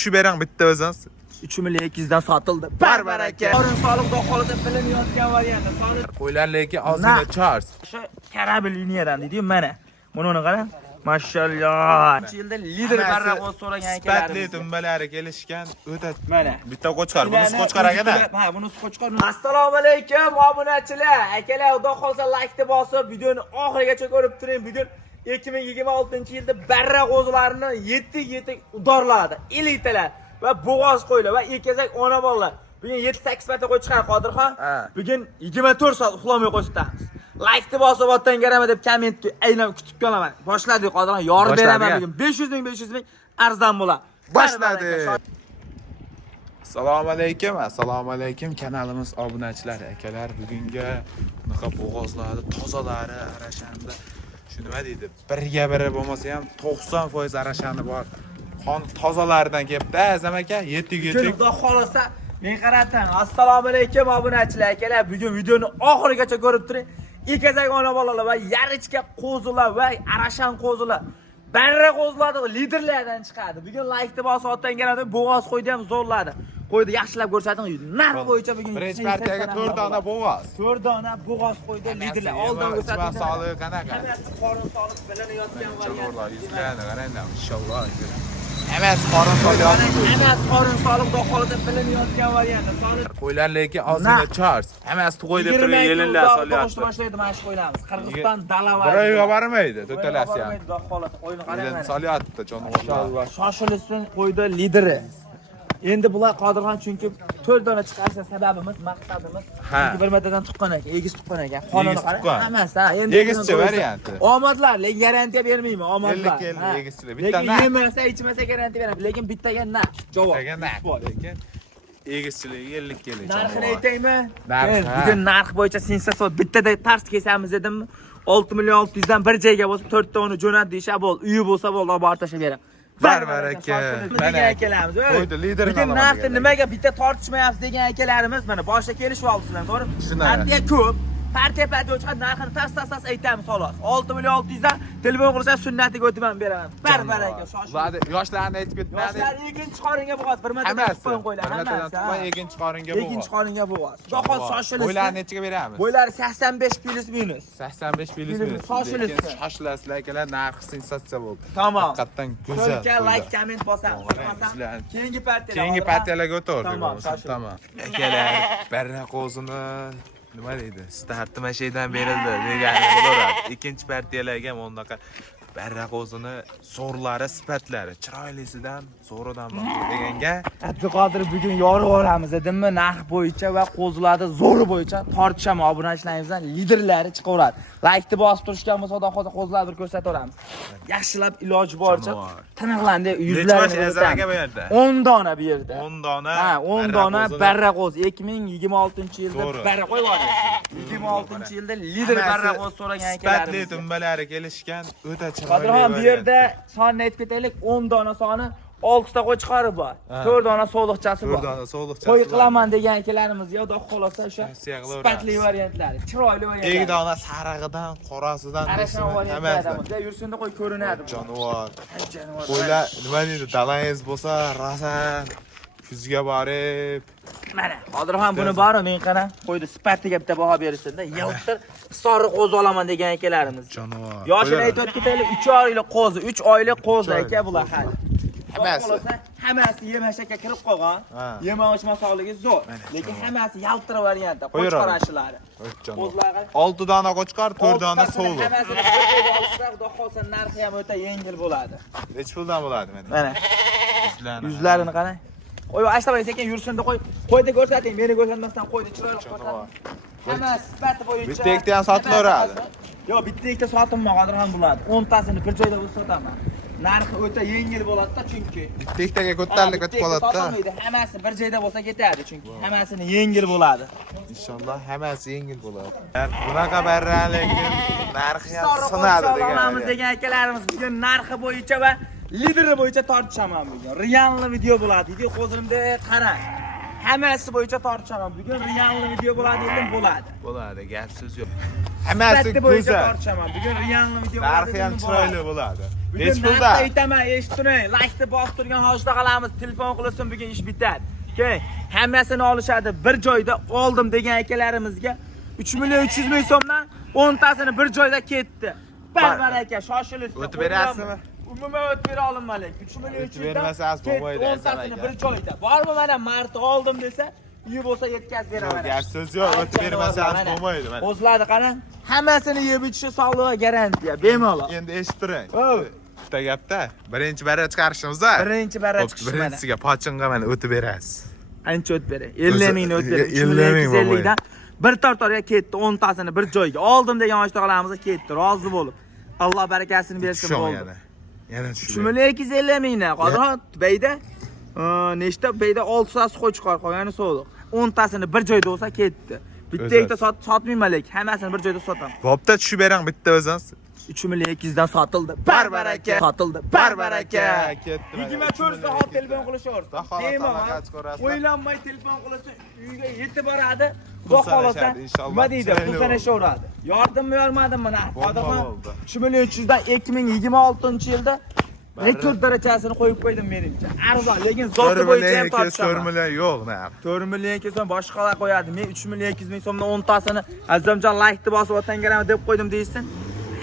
Şu bering bitta o'zing. 3 million 200 dan sotildi. Barbaraka. Orun soliq do'qolida bilinayotgan variantda soni Qo'ylar lekin ozgina chars. shu karabil liniyadan deydi mana. Buni qarang. Mashalloh. 2 yilda lider barraqoz so'ragan Sifatli akalarimiz. dumbalari kelishgan o'ta. Mana. Bitta qo'chqar, bunisi qo'chqar aka-da. Ha, bunisi qo'chqar. Assalomu alaykum obunachilar. Akalar, xudo xolsa like bosib, videoni oxirigacha ko'rib turing. Bugun 2026-yilda barraqozlarni yetik udorladi. Elitalar va bo'g'oz qo'ylar va ekazak ona bolalar. Bugun 7-8 marta qo'y chiqar Qodirxon. Bugun 24 soat uxlamay qo'yamiz. Like bosib otdan garama deb kommentni aynan kutib qolaman. Boshladik Qodirxon, yorib beraman bugun. 500 ming arzon bo'ladi. Boshladi. Assalomu alaykum kanalimiz obunachilari akalar. Bugunga bunaqa bo'g'ozlari, tozalari arashanda shu nima deydi? Birga biri bo'lmasa ham 90% arashani bor. Qon tozalaridan kelibdi, Azam aka, yetik. Xudo xolasa men qaratan. Assalomu alaykum obunachilar akalar. Bugun videoni oxirigacha ko'rib turing. Ekazak ona bolalar va yarichka qo'zilar va arashan qo'zilar. Barra qo'ziladi, liderlardan chiqadi. Bugun like bosib otdan keladi, bo'g'oz qo'ydi ham zo'rladi. Qo'ydi yaxshilab ko'rsating. Narx bo'yicha bugun birinchi partiyaga 4 dona bo'g'oz. 4 dona bo'g'oz qo'ydi, liderlar oldin ko'rsating. Sog'liq qanaqa? Hammasi qorin soliq bilinayotgan variant. Yuzlarni qaranglar, inshaalloh. Hammasi qorin soliq. Hammasi qorin soliq do'qolida bilinayotgan variant. Soni Qo'ylar lekin ozgina chars. Hammasi to'y deb turib yelinlar solyapti. boshlaydi mana shu qo'ylarimiz. Qirg'iziston dalavar. Birayga bormaydi, to'talasi ham. Do'qolida qo'yni qarang. Solyapti, jonivorlar. Shoshilishsin qo'ydi lideri. Endi bular Qodirxon chunki 4 dona chiqarsa sababimiz, maqsadimiz chunki bir martadan tuqqan ekan, egiz tuqqan ekan. Qonuni qarang. Hammasi ha, endi egizchi varianti. Omadlar, lekin garantiya bermayman, omadlar. Lekin egizchilar bitta lekin yemasa, ichmasa garantiya beraman, lekin bittaga na javob. Lekin egizchilik 50 keladi. Narxini aytaymi? Narx. Bugun narx bo'yicha sensasiya bittada tars kesamiz dedim. 6 million 600 dan bir joyga bo'lsa 4 ta uni jo'nat deyisha bo'l, uyi bo'lsa bo'l, olib tashlab beraman. Barbaraka. Mana akalarimiz. Qo'ydi lider. Bugun narxni nimaga bitta tortishmayapsiz degan akalarimiz mana boshda kelishib oldinglar, to'g'rimi? Partiya ko'p. Partiya chiqadi, narxini tas aytamiz xolos. 6 million 600 dan telefon qilsa sunnatiga o'tib beraman. Barbaraka, shoshil. Va'da yoshlarni aytib ketmadi. Yoshlar ikkinchi qoringa bo'g'oz, bir martadan qo'ying qo'ylar. Hammasi. Ikkinchi qoringa bo'g'oz. Ikkinchi qoringa bo'g'oz. Do'qol shoshilsin. Qo'ylarni nechaga beramiz? Qo'ylar 85 plus minus. 85 plus minus. Shoshilsin. Shoshilasizlar akalar, narxi sensatsiya bo'ldi. Tamam. Haqiqatan go'zal. Qo'lga like, komment bosamiz. Keyingi partiyalarga o'tib Tamam. Akalar, barra qo'zini nima deydi? Starti mashaydan berildi degani bo'lardi. Ikkinchi partiyalarga ham unaqa barra qo'zini zo'rlari, sifatlari, chiroylisidan zo'ridan maqbul deganga Abduqodir bugun yorib olamiz dedimmi? Narx bo'yicha va qo'zilarni zo'ri bo'yicha tortishaman obunachilarimizdan liderlari chiqaveradi. Like bosib turishgan bo'lsa, xudo xohlasa qo'zilarni bir ko'rsataveramiz. Yaxshilab iloji boricha tiniqlandi, yuzlarini necha bu yerda? 10 dona bu yerda. 10 dona. Ha, 10 dona barra qo'z 2026-yilda barra qo'y bor. 2026-yilda lider barra qo'z so'ragan akalarimiz. Sifatli dumbalari kelishgan o'ta chiroyli. Qodirxon bu yerda sonni aytib ketaylik, 10 dona soni 6 ta qo'y chiqarib bor. 4 dona so'liqchasi bor. 4 dona so'liqchasi. Qo'y qilaman degan akalarimizga xudo xolasa o'sha sifatli variantlari, chiroyli variantlar. 2 dona sarig'idan, qorasidan hammasi. Yursinda qo'y ko'rinadi. Jonivor. Qo'ylar nima deydi? Dalangiz bo'lsa, rasan kuzga borib. Mana, Qodirxon buni bormi? Men qara, qo'ydi sifatiga bitta baho berishsin-da. Yo'qdir, soriq qo'z olaman degan akalarimiz. Jonivor. Yoshini aytib ketaylik, 3 oylik qo'zi, 3 oylik qo'zi aka bular hali. Hammasi yemashakka kirib qolgan. Yema ochma sog'ligi zo'r. Lekin hammasi yaltira variantda, qo'chqor ashilari. Qo'zlarga 6 dona qo'chqor, 4 dona so'liq. Hammasini bir joyga olsa, xudo xolsa narxi ham o'ta yengil bo'ladi. Nech puldan bo'ladi mana? Mana. Yuzlarini qarang. Qo'y, ashtabay sekin yursinda qo'y. Qo'yda ko'rsating, meni ko'rsatmasdan qo'yda chiroyli ko'rsating. Hammasi sifati bo'yicha. Bitta ikkita ham sotilaveradi. Yo'q, bitta ikkita sotinmoq Qodirxon bo'ladi. 10 tasini bir joyda bo'lsa sotaman. Narxi o'ta yengil bo'ladi-da chunki. Bitta ikkitaga ko'tarilib ketib qoladi-da. Hammasi bir joyda bo'lsa ketadi chunki. Hammasini yengil bo'ladi. Inshaalloh hammasi yengil bo'ladi. Bunaqa barralikni narxi ham sinadi degan akalarimiz bugun narxi bo'yicha va lideri bo'yicha tortishaman bugun. Realni video bo'ladi. Video qo'zimda qarang. Hammasi bo'yicha tortishaman bugun. Realni video bo'ladi dedim bo'ladi. Bo'ladi, gap so'z yo'q. Hammasi bo'yicha tortishaman bugun. Realni video bo'ladi. Narxi ham chiroyli bo'ladi. Bugun Hech pulda. narxni aytaman, eshittiring. Laykni bosib turgan hoshda qilamiz. Telefon qilsin, bugun ish bitadi. Keyin hammasini olishadi. Bir joyda oldim degan akalarimizga 3 million 300 ming so'mdan 10 tasini bir joyda ketdi. Barbar aka, shoshilib. O'tib berasizmi? Umuman o'tib bera olmaylik. 3 million 300 dan bermasangiz bo'lmaydi, 10 tasini bir joyda. Bormi mana marti oldim desa, uyi bo'lsa yetkazib beraman. Gap so'z yo'q, o'tib bermasangiz bo'lmaydi. Mana. O'zlari qarang, hammasini yeb ichishi sog'lig'iga garantiya, bemalol. Endi eshitib turing. Bitta gapda, birinchi barra chiqarishimiz-da. Birinchi barra chiqish mana. Birinchisiga pochinga mana o'tib berasiz. Ancha o'tib bering. 50 mingni o'tib bering. 50 ming 250 dan bir tortorga ketdi, 10 tasini bir joyga. Oldim degan oshtoqalarimiz ketdi, rozi bo'lib. Alloh barakasini bersin bo'ldi. Yana 3 million 250 mingni qadrot beyda. Nechta beyda 6 tas qo'y chiqar qolgani so'liq. 10 tasini bir joyda bo'lsa ketdi. Bitta ikkita sotmayman lekin, hammasini bir joyda sotaman. Bo'pti, tushib bering bitta o'zingiz. 3 million 200 dan sotildi. Barbar aka. Sotildi. Barbar aka. Ketdi. 24 soat telefon qilishaversin. Xohlasangiz ko'rasiz. O'ylanmay telefon qilsa, uyga yetib boradi. Xudo Xursand xolasa, eshadi, inshaalloh. nima deydi? Xursandlashaveradi. Yordammi yormadimmi? Qadag'on 3 million 300 dan 2026-yilda rekord darajasini qo'yib qo'ydim menimcha. Arzon, lekin zoti bo'yicha ham topshaman. 4 million yo'q, nima? 4 million so'm boshqalar qo'yadi. Men 3 million 200 ming so'mdan 10 tasini Azamjon laykni bosib o'tangalaman deb qo'ydim deysin.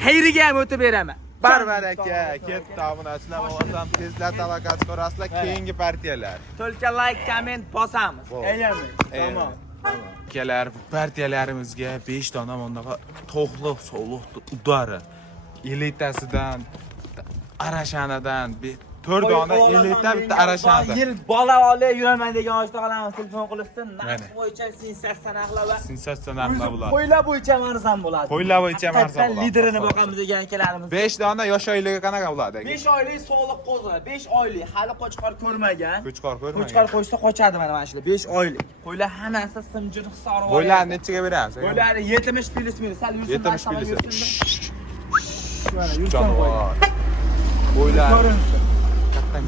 Xayriga ham o'tib beraman. Barbar aka, ketdi obunachilar, o'zim tezlatib aloqasi ko'rasizlar, keyingi partiyalar. To'lka layk, komment bosamiz. Aylanmang. Tamom. Akalar, partiyalarimizga 5 dona bundaqa to'qliq, sog'liq udari. Elitasidan, arashanadan 4 dona elita bitta arashanadan. Yil bola olib yuraman degan oshtoqalarimiz telefon qilsin. Narx bo'yicha sensatsiyalar va Sensatsiyalar bo'ladi. qo'ylar bo'yicha arzon bo'ladi. Qo'ylar bo'yicha arzon bo'ladi. Liderini boqamiz degan akalarimiz. 5 dona yosh oilaga qanaqa bo'ladi? 5 oylik sog'liq qo'zi, 5 oylik hali qo'chqor ko'rmagan. Qo'chqor ko'rmagan. Qo'chqor qo'ysa qochadi mana shular 5 oylik. Qo'ylar hammasi simjir hisobi bor. Qo'ylarni nechaga beramiz? Qo'ylari 70 plyus minus, sal 100 70 plyus. Mana 100 Jonivor. Qo'ylar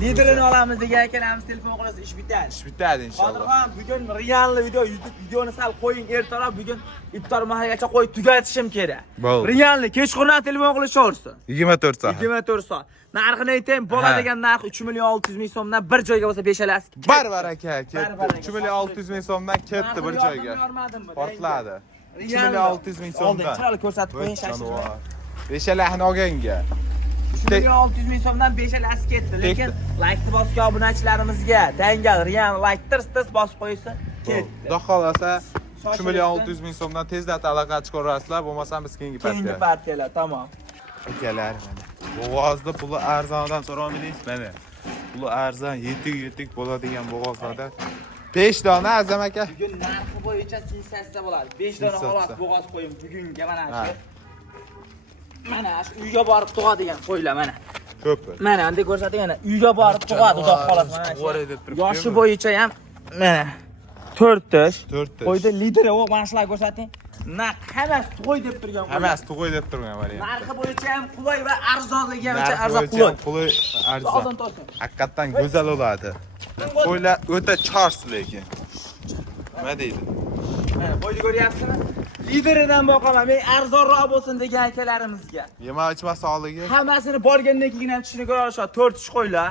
liderini olamiz degan akalarimiz telefon qilsa ish bitadi. ish bitadi inshaalloh. Qadrxon, bugun realni videoni sal qo'ying, ertaroq bugun iftor mahaligacha qo'yib tugatishim kerak. Realni kechqurun telefon qilishaversin. 24 soat. 24 soat. Narxini aytaymi, bo'ladigan narx 3 million 600 ming so'mdan bir joyga bo'lsa beshalasi. Barbar aka, ketdi. 3 million 600 ming so'mdan ketdi bir joyga. Portladi. 3 million 600 ming so'mdan. Oldin chiroyli ko'rsatib qo'ying shashini. Beshalahni olganga. 3 million 600 ming so'mdan beshalasi ketdi. Lekin laykni bosgan obunachilarimizga dangal real layk tirs bosib qo'ysa ketdi. Xudo xolasa 3 million 600 ming so'mdan tezlatib aloqa chiqarasizlar, bo'lmasam biz keyingi Keyingi partiyalar, tamom. Akalar mana. Bo'g'ozda puli arzondan so'ramaysiz mana. Puli arzon yetik bo'ladigan bo'g'ozlarda 5 dona Azam aka. Bugun narxi bo'yicha sensatsiya bo'ladi. 5 dona xolos bo'g'oz qo'yim bugunga mana shu. Mana shu uyga borib tug'adigan qo'ylar mana. Ko'p. Mana endi ko'rsating mana uyga borib tug'adi xudo xolasa mana shu. Yoshi bo'yicha ham mana 4 tash. Qo'yda lideri yo'q, mana shular ko'rsating. Hammasi to'y deb turgan qo'y. Hammasi to'y deb turgan variant. Narxi bo'yicha ham qulay va arzonligi ham arzon qulay. Qulay arzon. Haqiqatan go'zal bo'ladi. Qo'ylar o'ta chors lekin. Nima deydi? Mana qo'yni ko'ryapsizmi? Lideridan boqaman, men arzonroq bo'lsin degan akalarimizga. Yemak ichma sog'ligi. Hammasini borgandan keyin ham tushunib ko'ra olishadi. 4 ish qo'ylar.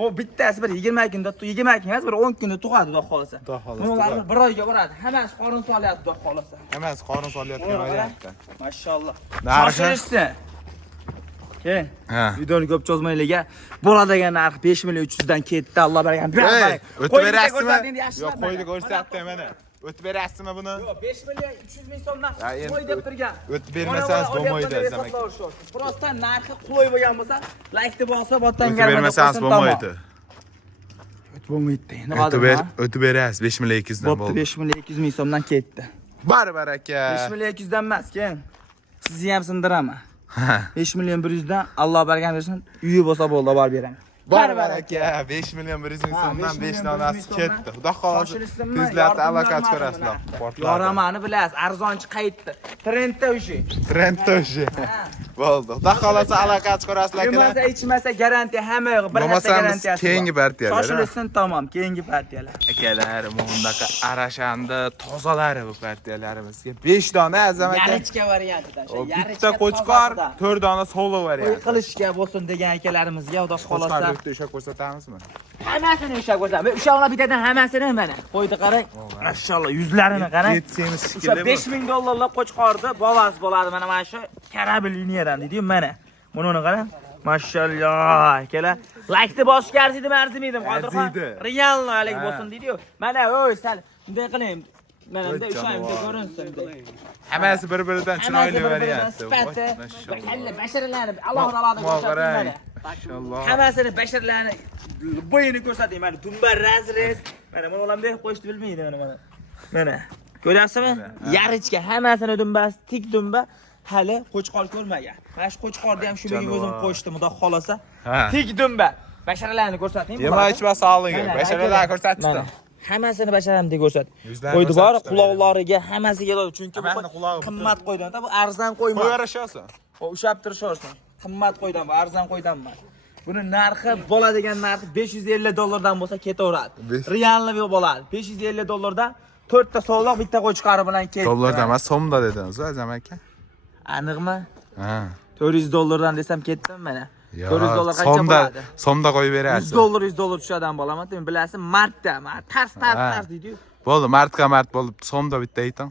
O bittasi bir 20 kunda, 20 kun emas, bir 10 kunda tug'adi xudo xolasa. Bular bir oyga boradi. Hammasi qorin solyapti xudo xolasa. Hammasi qorin solyapgan variantda. Mashalloh. Narxi Keyin videoni ko'p cho'zmayliga bo'ladigan narx 5 million 300 dan ketdi. Alloh bergan. O'tib berasizmi? Yo'q, qo'yni ko'rsatdim mana. O'tib berasizmi buni? Yo'q, 5 million 300 ming so'mdan qo'y deb turgan. O'tib bermasangiz bo'lmaydi demak. Prosta narxi qulay bo'lgan bo'lsa, laykni bosib otdan O'tib bermasangiz bo'lmaydi. O'tib bo'lmaydi. O'tib berasiz 5 million 200 dan bo'ldi. 5 million 200 ming so'mdan ketdi. Barbar aka. 5 million 200 dan emas, keyin sizni ham sindiraman. 5 million 100 dan Alloh bergan bersin, uyi bo'lsa bo'ldi, olib beraman. Barbar aka, 5 million 100 ming so'mdan 5 donasi ketdi. Xudo xolasa tezlatib aloqa chiqarasizlar. Yoramani bilasiz, arzonchi qaytdi. Trendda o'sha. Trendda o'sha. Bo'ldi. Xudo xolasa aloqa chiqarasizlar Yemasa akalar. ichmasa garantiya hamma yo'q. Bir hafta Bo'lmasam biz garantiyasi. keyingi partiyalar. Shoshilsin tamom, keyingi partiyalar. Akalar, bundaqa arashanda tozalari bu partiyalarimizga 5 dona azam aka. Yarichka variantidan. Shu Bitta qo'chqor, 4 dona solo To'y variant. qilishga bo'lsin degan akalarimizga xudo xolasa. Qo'chqorni o'sha ko'rsatamizmi? Hammasini ushlab ko'rsam. O'sha ona bittadan hammasini mana. Qo'ydi qarang. Mashallah, yuzlarini qarang. Yetsemiz O'sha shekilli. $5000 qo'chqordi, bolasi bo'ladi mana shu karabil liniyadan deydi mana. Buni qarang. Mashallah, akalar. Like-ni bosishga arziydimi, arzimaydim, Qodirxon? Realno alik bo'lsin deydi-yu. Mana, o'y, sal bunday qiling. Mana bunday ushlaymiz, ko'rinsin. Hammasi bir-biridan chiroyli variant. Sifati, kalla basharlarni alohida ko'rsating. Mashalloh. Hammasini basharlarni bo'yini ko'rsating. Mana dumbar razrez. Mana buni olamda qo'shni bilmaydi mana. Mana. Ko'ryapsizmi? Yarichka hammasini dumbasi, tik dumba hali qo'chqor ko'rmagan. Mana shu qo'chqorni ham shu bugun o'zim qo'shdim, xudo xolasa. Tik dumba. Basharlarni ko'rsating. Yema ichma sog'ligi. Basharlarni ko'rsatdim. Hammasini basharamdek ko'rsat. Qo'ydi bor, quloqlariga hammasiga chunki bu qimmat qo'ydan, bu arzon qo'ymas. Qo'yarishasizmi? Ushab turishaversin. Qimmat qo'ydan, bu arzon qo'ydan emas. Buni narxi bo'ladigan narxi $550 bo'lsa ketaveradi. Realni bo'ladi. $550 4 ta sovliq, bitta qo'chqari bilan ketdi. Dollarda emas, so'mda dedingiz, azam aka. Aniqmi? Ha. $400 desam ketdim mana. $400 qancha bo'ladi? So'mda qo'yib berasiz. $100 tushadan bo'laman, men bilasizmi? Martda, tars deydi-yu. Bo'ldi, martga mart bo'lib, so'mda bitta ayting.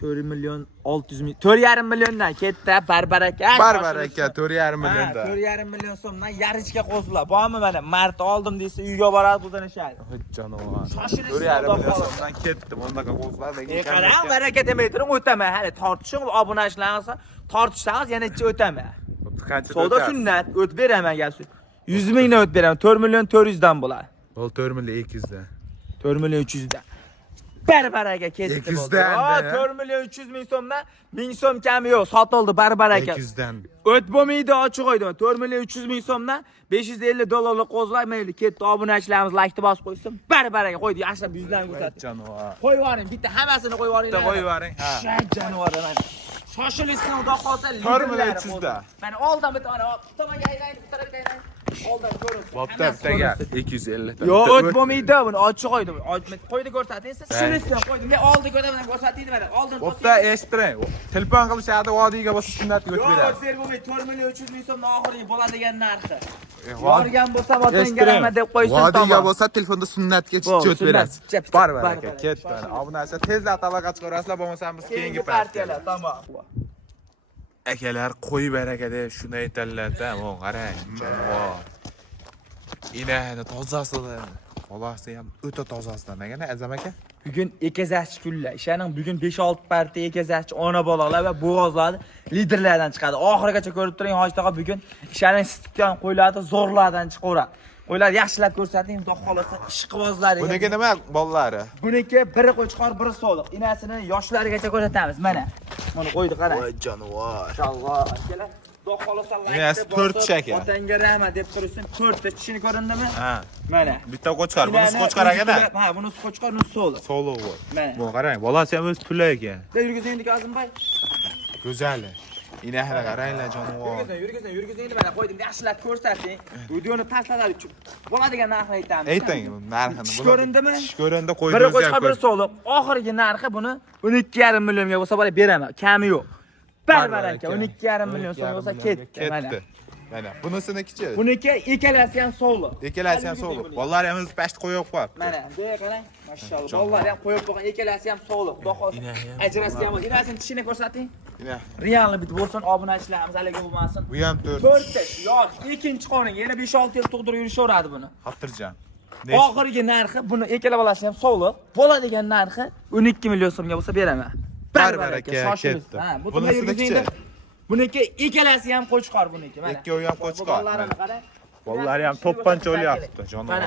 4,5 milliondan ketdi, barbaraka. Barbaraka 4,5 milliondan. 4,5 million so'mdan yarichka qo'zlar. Bormi mana? Mart oldim desa, uyga boradi, budan ishadi. Janovar. Shoshilib 4,5 million so'mdan ketdim. Undaqa qo'zlar degan. Qarang, baraka demay turing, o'taman. Hali tortishing, obunachilarga tortishsangiz yana ichi o'taman. Savdo sunnat, o'tib beraman gap so'z. 100 mingdan o'tib beraman, 4,400,000 dan bo'ladi. Bo'l 4,200,000 dan. 4,300,000 dan. Barbaraka ketdi. 200 dan. 4,300,000 so'mdan 1000 so'm kami yo'q, sotildi barbaraka. 200 dan. O't bo'lmaydi, ochiq qo'ydim. 4,300,000 so'mdan $550 qo'zlay mayli, ketdi. Obunachilarimiz like-ni bosib qo'ysin. Barbaraka qo'ydi, yaxshilab yuzlarni ko'rsatdi. Janovar. Qo'yib yuboring, bitta hammasini qo'yib yuboring. Bitta qo'yib yuboring. Ha. Janovar mana. Shoshilishsin, xudo xolsa. 4,300 dan. Mana oldan bitta mana, tomonga aylanib, bu tarafga aylanib. Oldan ko'rasiz. Bo'pti, bittaga 250 dan. Yo'q, o't bo'lmaydi, buni ochiq qo'ydim. Qo'ydi ko'rsating, siz shunisidan qo'ydim. Men oldi ko'raman, ko'rsataydi mana. Oldin Bo'pti, eshittiring. Telefon qilishadi, vodiyga bo'lsa sunnatga o'tib beradi. Yo'q, bo'lmaydi. 4,300,000 so'mdan oxiriga bo'ladigan narxi. Borgan bo'lsam otangga rahmat deb qo'ysin tamom. Vodiyga bo'lsa telefonda sunnatga o'tib berasiz. Barbaraka, ketdi. Obunachilar tezda aloqa chiqarasizlar, bo'lmasa biz keyingi partiyalar. Tamom. Akalar qo'y baraka deb shuni aytadilar-da, mo qarang. Javob. Inani tozasida. Xolasi ham o'ta tozasidan degani Azam aka. Bugun ekazachchi kunlar. Ishaning bugun 5-6 partiya ekazachchi ona bolalar va bo'g'ozlarni liderlardan chiqadi. Oxirigacha ko'rib turing, Hoji tog'a bugun ishaning sitgan qo'ylarni zo'rlardan chiqaveradi. Qo'ylar yaxshilab ko'rsating, xudo xolasa ishqibozlar. Buniki nima bolalari? Buniki biri qo'chqor, biri soliq. Inasini yoshlarigacha ko'rsatamiz. Mana. Buni qo'ydi qarang. Voy jonivar. Inshaalloh. Akalar, xudo xolasa Inasi 4 shaka. Otangga rahmat deb tursin. 4 ta tishini ko'rindimi? Ha. Mana. Bitta qo'chqor, bunisi qo'chqor aka-da. Ha, bunisi qo'chqor, bunisi soliq. Soliq bor. Mana. Bu qarang, bolasi ham o'z puli ekan. Yurgizingdik Azimboy. Go'zali. Inahla qaranglar jonivar. Yurgizing mana qo'ydim, yaxshilab ko'rsating. Videoni tashlalar uchun bo'ladigan narxni aytamiz. Ayting narxini. Ko'rindimi? Ko'rindi, qo'ydi Biri o'zi qo'chqor, ham biri soliq. Oxirgi narxi buni 12,5 millionga bo'lsa bo'lib beraman. Kami yo'q. Barbaraka 12,5 million so'm bo'lsa ketdi. Mana. Mana bunisikichi. Buniki ikkalasi ham soliq. Ikkalasi ham soliq. Bolalar ham o'z past qo'yib qo'yapti. Mana, bunga qarang. Mashalloh. Bolalar ham qo'yib qo'ygan, ikkalasi ham soliq. Xudo xolsa. Ajrasi ham bor. Inasini tishini ko'rsating. Realni bitib bo'lsin, obunachilarimiz haliga bo'lmasin. Bu ham 4. 4 tish. Yo'q, ikkinchi qoning. Yana 5-6 yil tug'dirib yurishaveradi buni. Xotirjam. Oxirgi narxi buni ikkala bolasi ham soliq. Bo'ladigan narxi 12 million so'mga bo'lsa beraman. Barbaraka ketdi. Ha, bu bunisikichi. Buniki ikkalasi ham qo'chqor buniki, mana. Ikkovi ham qo'chqor. Bolalarini qarang. Bolalari ham to'pponcha o'lyapti, jonivar.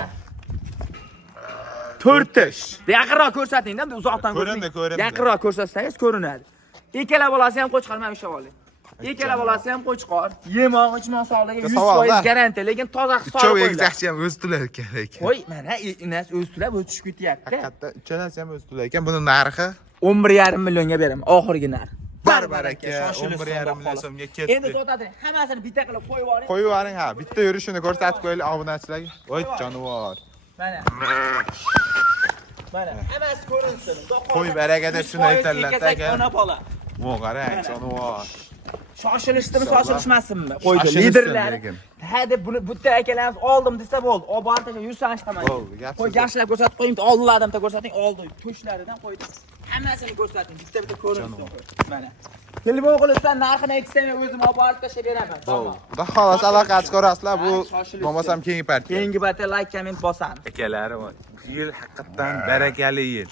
4 tish. Yaqinroq ko'rsating-da, uzoqdan ko'rindi. Yaqinroq ko'rsatsangiz ko'rinadi. Ikkala bolasi ham qo'chqor, mana shu oling. Ikkala bolasi ham qo'chqor. Yemoq, ichmoq sog'ligiga 100% garantiya, lekin toza hisob Cho'q qo'yiladi. egizakchi ham o'z tular ekan. Qo'y, mana inas o'z tulab o'tishib ketyapti. Haqiqatda uchalasi ham o'z tular ekan. Buni narxi 11,5 millionga beraman, oxirgi narx. Barbaraka 11,5 million so'mga ketdi. Endi to'xtating, hammasini bitta qilib qo'yib yuboring. Qo'yib yuboring ha. Bitta yurishini ko'rsatib qo'yaylik obunachilarga. Voy jonivor. Mana. Mana, hammasi ko'rinsin. Qo'y baraka deb shuni aytadilar-da aka. Ona bola. Vo qarang, jonivor. Shoshilishdimi, Inshaalloh. shoshilishmasinmi? Qo'ydi Shoshilishsin liderlari. lekin. Ha deb buni bitta akalarimiz oldim desa bo'ldi. Obortaga 100 sanch tamam. Bo'ldi, gap Qo'y so'z. yaxshilab ko'rsatib qo'ying, oldiladim deb ko'rsating, oldi. To'shlaridan qo'ydi. Hammasini ko'rsating, bitta ko'rinsin. Mana. Telefon qilibsan, narxini aytsam, o'zim olib borib tashlab beraman. Tamam. Xudo xolos aloqa chiqarasizlar, bu bo'lmasam keyingi partiya. Keyingi partiya like, komment bosamiz. Akalari bu yil haqiqatan barakali yil.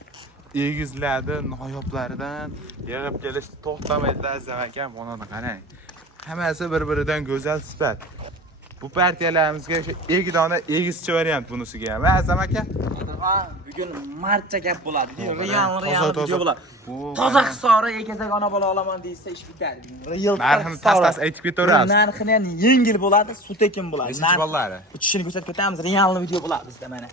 Egizlarni noyoblaridan yig'ib kelishni to'xtamaydilar Azam akam, buni qarang. Hammasi bir-biridan go'zal sifat. Bu partiyalarimizga shu egidona egizchi variant bunisiga ham. Azam aka, Bugun marcha gap bo'ladi. Toza, Real toza. video bo'ladi. Bu Toza hisobi egizak ona bola olaman deysa ish bitadi. Real narxini tas-tas aytib ketaverasiz. Narxini ham yengil bo'ladi, sutekin bo'ladi. Nechinchi ballari? Uchishini ko'rsatib ketamiz. Real video bo'ladi bizda mana.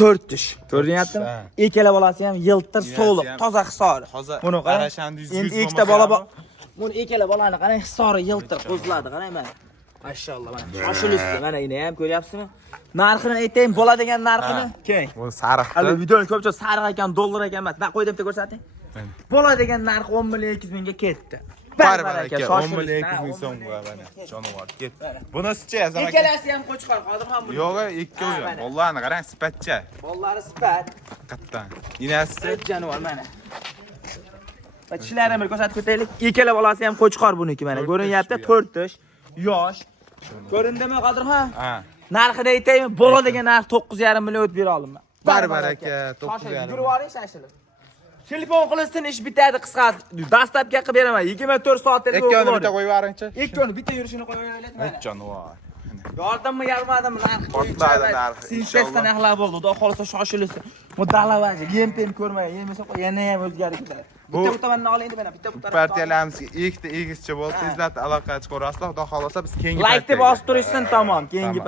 4 tush. Ko'ryaptimi? Ikkala bolasi ham yiltir, so'liq, toza hisori. Buni qarang. Arashandi 100 Endi ikkita bola bor. Buni ikkala bolani qarang, hisori yiltir, qo'ziladi, qarang mana. Mashalloh mana. Shoshilishdi mana ini ham ko'ryapsizmi? Narxini aytaymi, bo'ladigan narxini. Keng. Bu sariq. Hali videoni ko'pchilik sariq ekan, dollar ekan emas. Men qo'ydim deb ko'rsating. Bo'ladigan narxi 10 million 200 mingga ketdi. Barbaraka 10 million 200 ming so'm bo'ladi. Jonivor ketdi. Bunisi-chi Azam aka? Ikkalasi ham qo'chqor, Qodirxon buni. Yo'q, ikki o'yin. Bollarni qarang, sifatcha. Bollari sifat. Haqiqatan. Inasi Jonivor mana. Va tishlarini bir ko'rsatib ketaylik. Ikkala bolasi ham qo'chqor buniki mana. Ko'rinyapti, 4 tush, yosh. Ko'rindimi Qodirxon? Ha. Narxini aytaymi? Bo'ladigan narx 9,5 million o'tib bera olaman. Barbaraka 9,5. Yurib oling shashilib. Telefon qilsin ish bitadi qisqasi. Dastlabga qilib beraman. 24 soat telefon. Ikkoni bitta qo'yib yuboringchi. Ikkoni bitta yurishini qo'yaveraylik mana. Jonivor. Yordammi, yarmadimi narx Portladi narxi, Sinsesdan ahlar bo'ldi. Xudo xolisa shoshilsin. Bu dalavaji, yem-pem ko'rmagan, yemasa yana ham o'zgarib ketadi. Bitta butamanni oling deb mana, bitta butamanni. Partiyalarimizga ikkita egizchi bo'ldi. Tezlatib aloqa chiqarasizlar. Xudo xolisa biz keyingi Like deb bosib turishsin, tamom. Keyingi